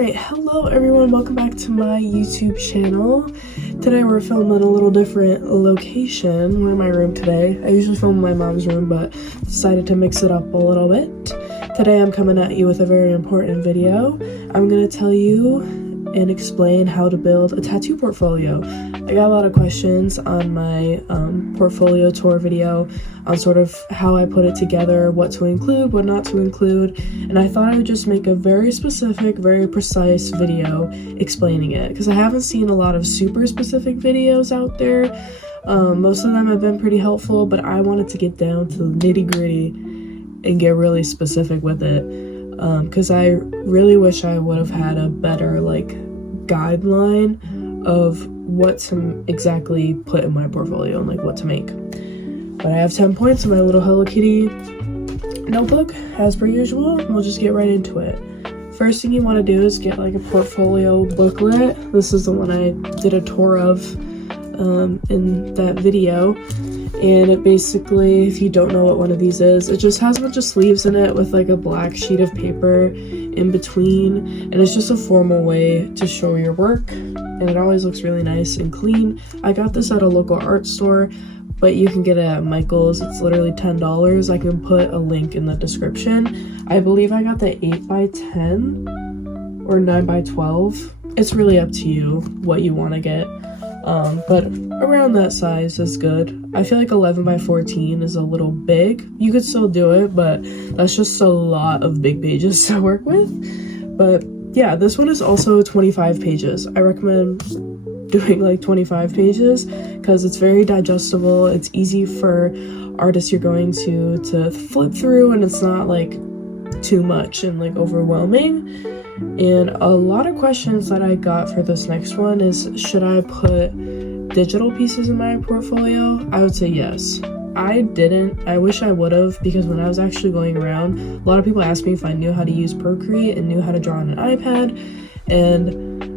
Alright, hello everyone, welcome back to my YouTube channel. Today we're filming a little different location. We're in my room today. I usually film in my mom's room, but decided to mix it up a little bit. Today I'm coming at you with a very important video. I'm going to tell you and explain how to build a tattoo portfolio. I got a lot of questions on my portfolio tour video on sort of how I put it together, what to include, what not to include, and I thought I would just make a very specific, very precise video explaining it, because I haven't seen a lot of super specific videos out there. Most of them have been pretty helpful, but I wanted to get down to the nitty-gritty and get really specific with it, because I really wish I would have had a better guideline of what to exactly put in my portfolio and what to make. But I have 10 points in my little Hello Kitty notebook as per usual. We'll just get right into it. First thing you want to do is get a portfolio booklet. This is the one I did a tour of in that video, and it basically, if you don't know what one of these is, it just has a bunch of sleeves in it with a black sheet of paper in between, and it's just a formal way to show your work, and it always looks really nice and clean. I got this at a local art store, but you can get it at Michael's. It's literally $10. I can put a link in the description. I believe I got the 8x10 or 9x12. It's really up to you what you want to get. But around that size is good. I feel like 11x14 is a little big. You could still do it, but that's just a lot of big pages to work with. But yeah, this one is also 25 pages. I recommend doing 25 pages because it's very digestible. It's easy for artists you're going to flip through, and it's not too much and overwhelming. And a lot of questions that I got for this next one is, should I put digital pieces in my portfolio? I would say yes. I didn't. I wish I would have, because when I was actually going around, a lot of people asked me if I knew how to use Procreate and knew how to draw on an iPad, and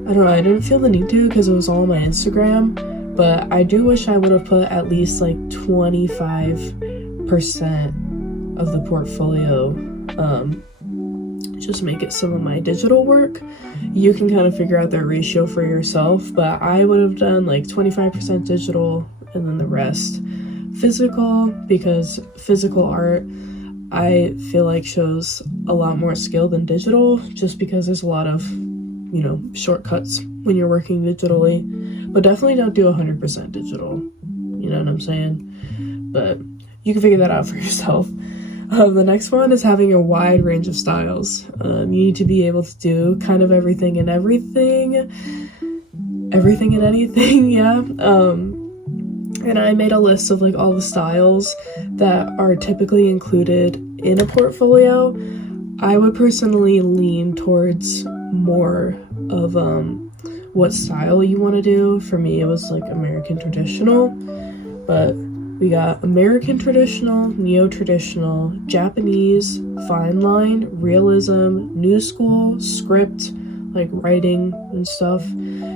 I don't know, I didn't feel the need to because it was all on my Instagram, but I do wish I would have put at least 25% of the portfolio, just make it some of my digital work. You can kind of figure out that ratio for yourself, but I would have done 25% digital and then the rest physical, because physical art I feel shows a lot more skill than digital, just because there's a lot of shortcuts when you're working digitally. But definitely don't do 100% digital, you know what I'm saying? But you can figure that out for yourself. The next one is having a wide range of styles. You need to be able to do kind of everything and anything, yeah. And I made a list of all the styles that are typically included in a portfolio. I would personally lean towards more of what style you want to do. For me, it was American traditional, but we got American traditional, neo-traditional, Japanese, fine line, realism, new school, script, writing and stuff,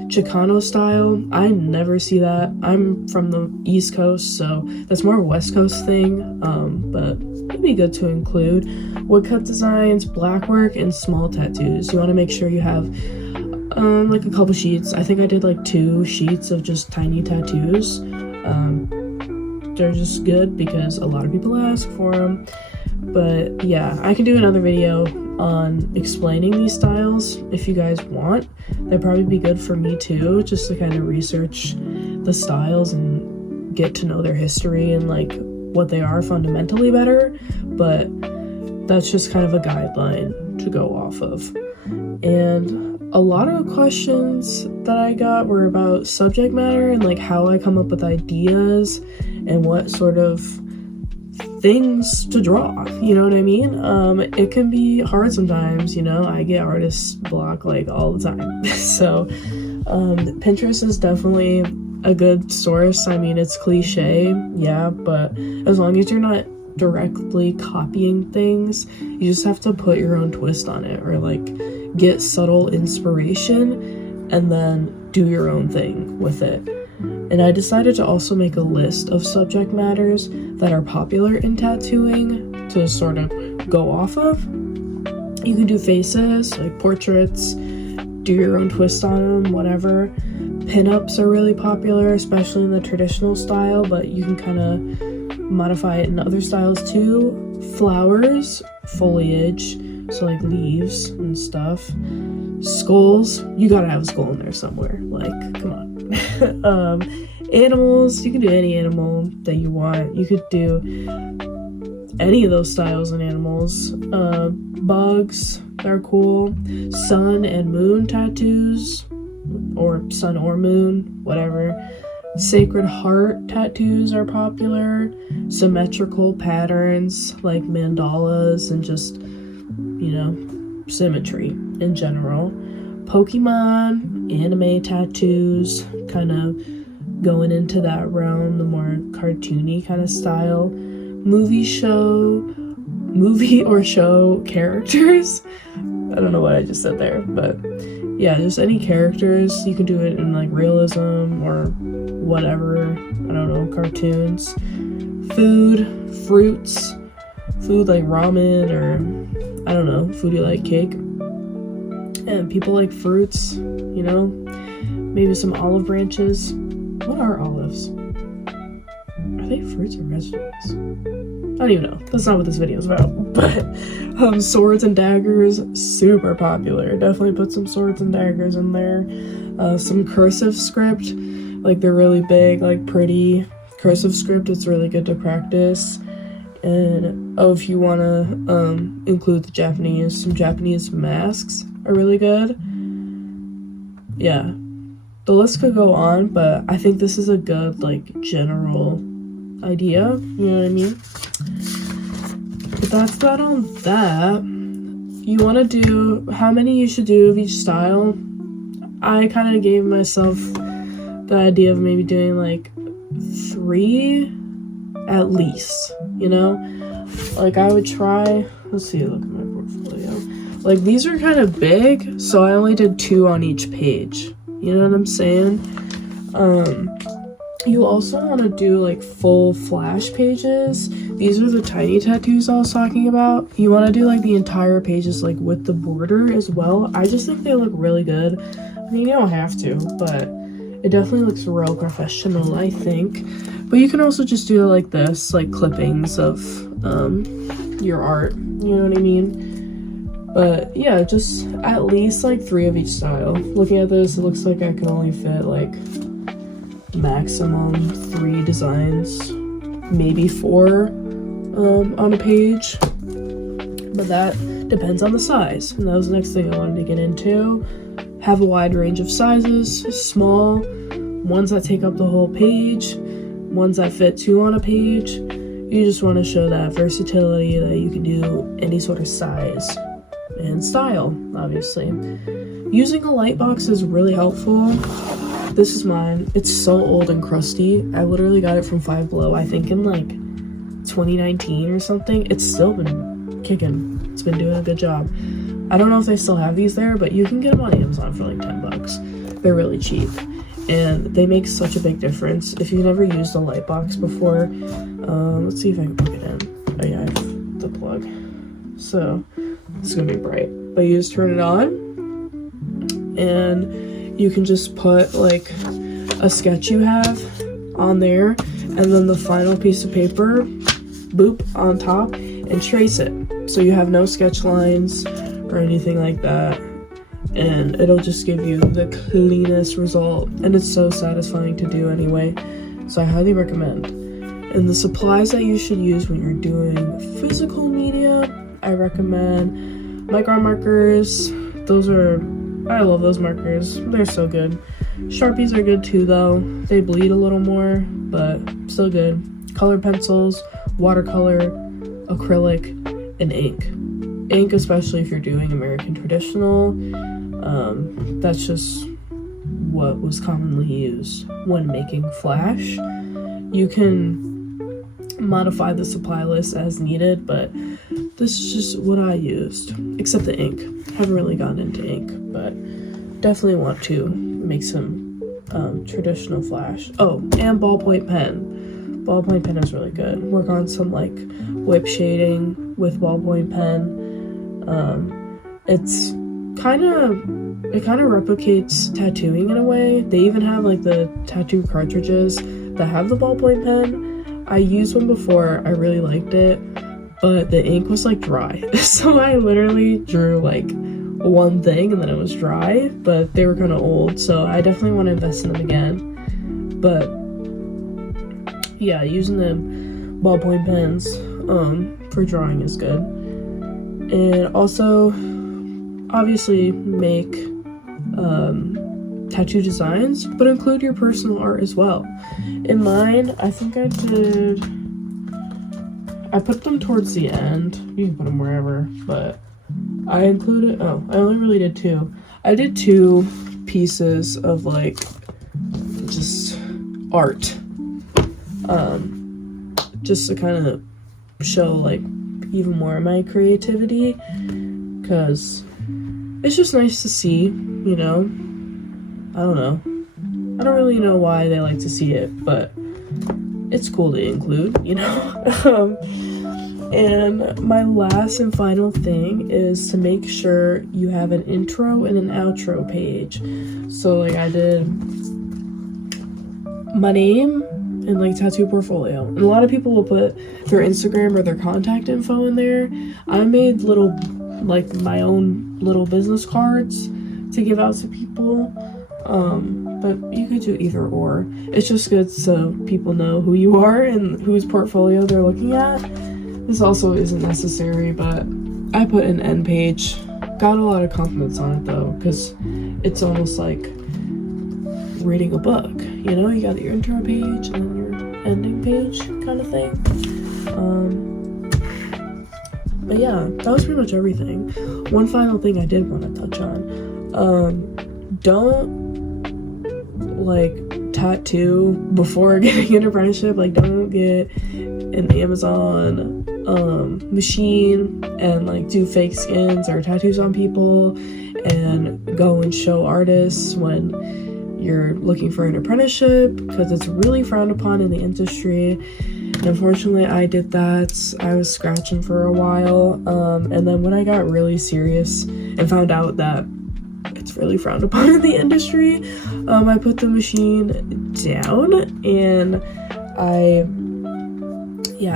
Chicano style. I never see that. I'm from the East Coast, so that's more of a West Coast thing, but it'd be good to include. Woodcut designs, black work, and small tattoos. You want to make sure you have a couple sheets. I think I did 2 sheets of just tiny tattoos. They're just good because a lot of people ask for them. But yeah, I can do another video on explaining these styles if you guys want. That'd probably be good for me too, just to kind of research the styles and get to know their history and what they are fundamentally better. But that's just kind of a guideline to go off of. And a lot of questions that I got were about subject matter and how I come up with ideas and what sort of things to draw, you know what I mean? It can be hard sometimes, I get artist block all the time. So Pinterest is definitely a good source. I mean, it's cliche, yeah, but as long as you're not directly copying things, you just have to put your own twist on it, or get subtle inspiration and then do your own thing with it. And I decided to also make a list of subject matters that are popular in tattooing to sort of go off of. You can do faces, portraits, do your own twist on them, whatever. Pinups are really popular, especially in the traditional style, but you can kind of modify it in other styles too. Flowers, foliage, so like leaves and stuff. Skulls, you gotta have a skull in there somewhere, like, come on. Animals, you can do any animal that you want. You could do any of those styles in animals. Bugs, they're cool. Sun and moon tattoos, or sun or moon, whatever. Sacred heart tattoos are popular. Symmetrical patterns like mandalas and just, you know, symmetry in general. Pokemon, anime tattoos, kind of going into that realm, the more cartoony kind of style. Movie or show characters. I don't know what I just said there, but yeah, just any characters. You can do it in like realism or whatever, I don't know, cartoons. Food, fruits, food like ramen or I don't know, food you like, cake. And people like fruits, you know, maybe some olive branches. What are olives? Are they fruits or vegetables? I don't even know. That's not what this video is about. But swords and daggers, super popular. Definitely put some swords and daggers in there. Some cursive script, like they're really big, like pretty cursive script. It's really good to practice. And if you want to include the Japanese, some Japanese masks are really good. Yeah, the list could go on, but I think this is a good like general idea, you know what I mean? But that's that on that. You want to do how many you should do of each style. I kind of gave myself the idea of maybe doing like 3 at least, you know? Like I would try, let's see, look at my portfolio. Like these are kind of big, so I only did 2 on each page. You know what I'm saying? You also want to do like full flash pages. These are the tiny tattoos I was talking about. You want to do like the entire pages like with the border as well. I just think they look really good. I mean, you don't have to, but it definitely looks real professional, I think. But you can also just do it like this, like clippings of your art, you know what I mean? But yeah, just at least like 3 of each style. Looking at this, it looks like I can only fit like maximum 3 designs, maybe 4 on a page, but that depends on the size. And that was the next thing I wanted to get into. Have a wide range of sizes, small, ones that take up the whole page, ones that fit 2 on a page. You just want to show that versatility, that you can do any sort of size and style, obviously. Using a light box is really helpful. This is mine. It's so old and crusty. I literally got it from Five Below, I think in like 2019 or something. It's still been kicking. It's been doing a good job. I don't know if they still have these there, but you can get them on Amazon for like 10 bucks. They're really cheap. And they make such a big difference. If you've never used a light box before, let's see if I can plug it in. Oh yeah, I have the plug. So, it's gonna be bright. But you just turn it on, and you can just put like a sketch you have on there, and then the final piece of paper, boop, on top, and trace it. So you have no sketch lines or anything like that. And it'll just give you the cleanest result, and it's so satisfying to do anyway, so I highly recommend. And the supplies that you should use when you're doing physical media, I recommend micron markers. I love those markers, they're so good. Sharpies are good too though, they bleed a little more, but still good. Color pencils, watercolor, acrylic, and ink. Ink, especially if you're doing American traditional, that's just what was commonly used when making flash. You can modify the supply list as needed, but this is just what I used, except the ink. Haven't really gotten into ink, but definitely want to make some traditional flash. Oh, and ballpoint pen. Ballpoint pen is really good. Work on some like whip shading with ballpoint pen. It's kind of it kind of replicates tattooing in a way. They even have like the tattoo cartridges that have the ballpoint pen. I used one before, I really liked it, but the ink was like dry. So I literally drew like one thing and then it was dry, but they were kind of old, so I definitely want to invest in them again. But yeah, using the ballpoint pens for drawing is good. And also obviously make tattoo designs, but include your personal art as well. In mine, I think I put them towards the end. You can put them wherever, but I included, I only really did two. I did 2 pieces of like just art, just to kind of show like even more of my creativity, because it's just nice to see, you know. I don't know. I don't really know why they like to see it, but it's cool to include, you know. And my last and final thing is to make sure you have an intro and an outro page. So like I did my name and like tattoo portfolio. And a lot of people will put their Instagram or their contact info in there. I made little, like my own little business cards to give out to people. But you could do either or. It's just good so people know who you are and whose portfolio they're looking at. This also isn't necessary, but I put an end page. Got a lot of compliments on it though, because it's almost like reading a book, you know? You got your intro page and then your ending page kind of thing. But yeah, that was pretty much everything. One final thing I did want to touch on. Don't like tattoo before getting an apprenticeship. Like don't get an Amazon machine and like do fake skins or tattoos on people and go and show artists when you're looking for an apprenticeship, because it's really frowned upon in the industry. And unfortunately I did that. I was scratching for a while, and then when I got really serious and found out that it's really frowned upon in the industry, I put the machine down, and I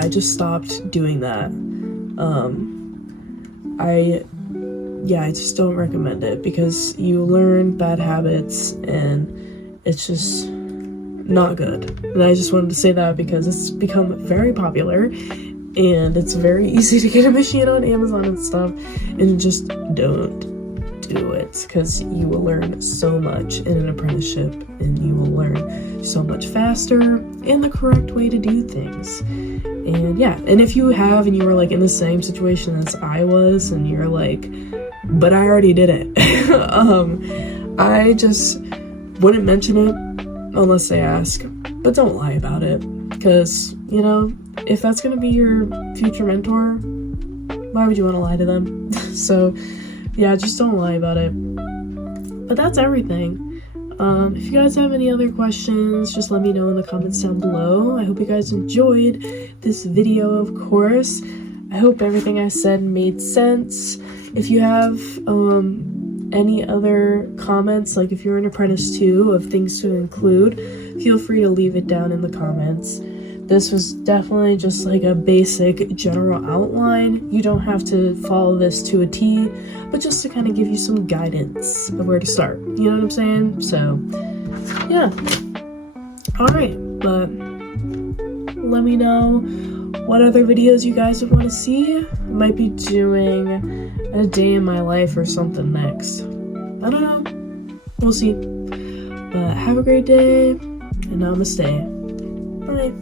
just stopped doing that. I just don't recommend it, because you learn bad habits and it's just not good. And I just wanted to say that because it's become very popular and it's very easy to get a machine on Amazon and stuff, and just don't do it, because you will learn so much in an apprenticeship and you will learn so much faster and the correct way to do things. And yeah, and if you have and you were like in the same situation as I was and you're like, but I already did it, I just wouldn't mention it unless they ask. But don't lie about it, because you know, if that's gonna be your future mentor, why would you want to lie to them? So yeah, just don't lie about it. But that's everything. If you guys have any other questions, just let me know in the comments down below. I hope you guys enjoyed this video, of course. I hope everything I said made sense. If you have any other comments, like if you're an apprentice too, of things to include, feel free to leave it down in the comments. This was definitely just like a basic general outline. You don't have to follow this to a T, but just to kind of give you some guidance of where to start. You know what I'm saying? So, yeah. Alright, but let me know what other videos you guys would want to see. I might be doing a day in my life or something next. I don't know. We'll see. But have a great day, and namaste. Bye.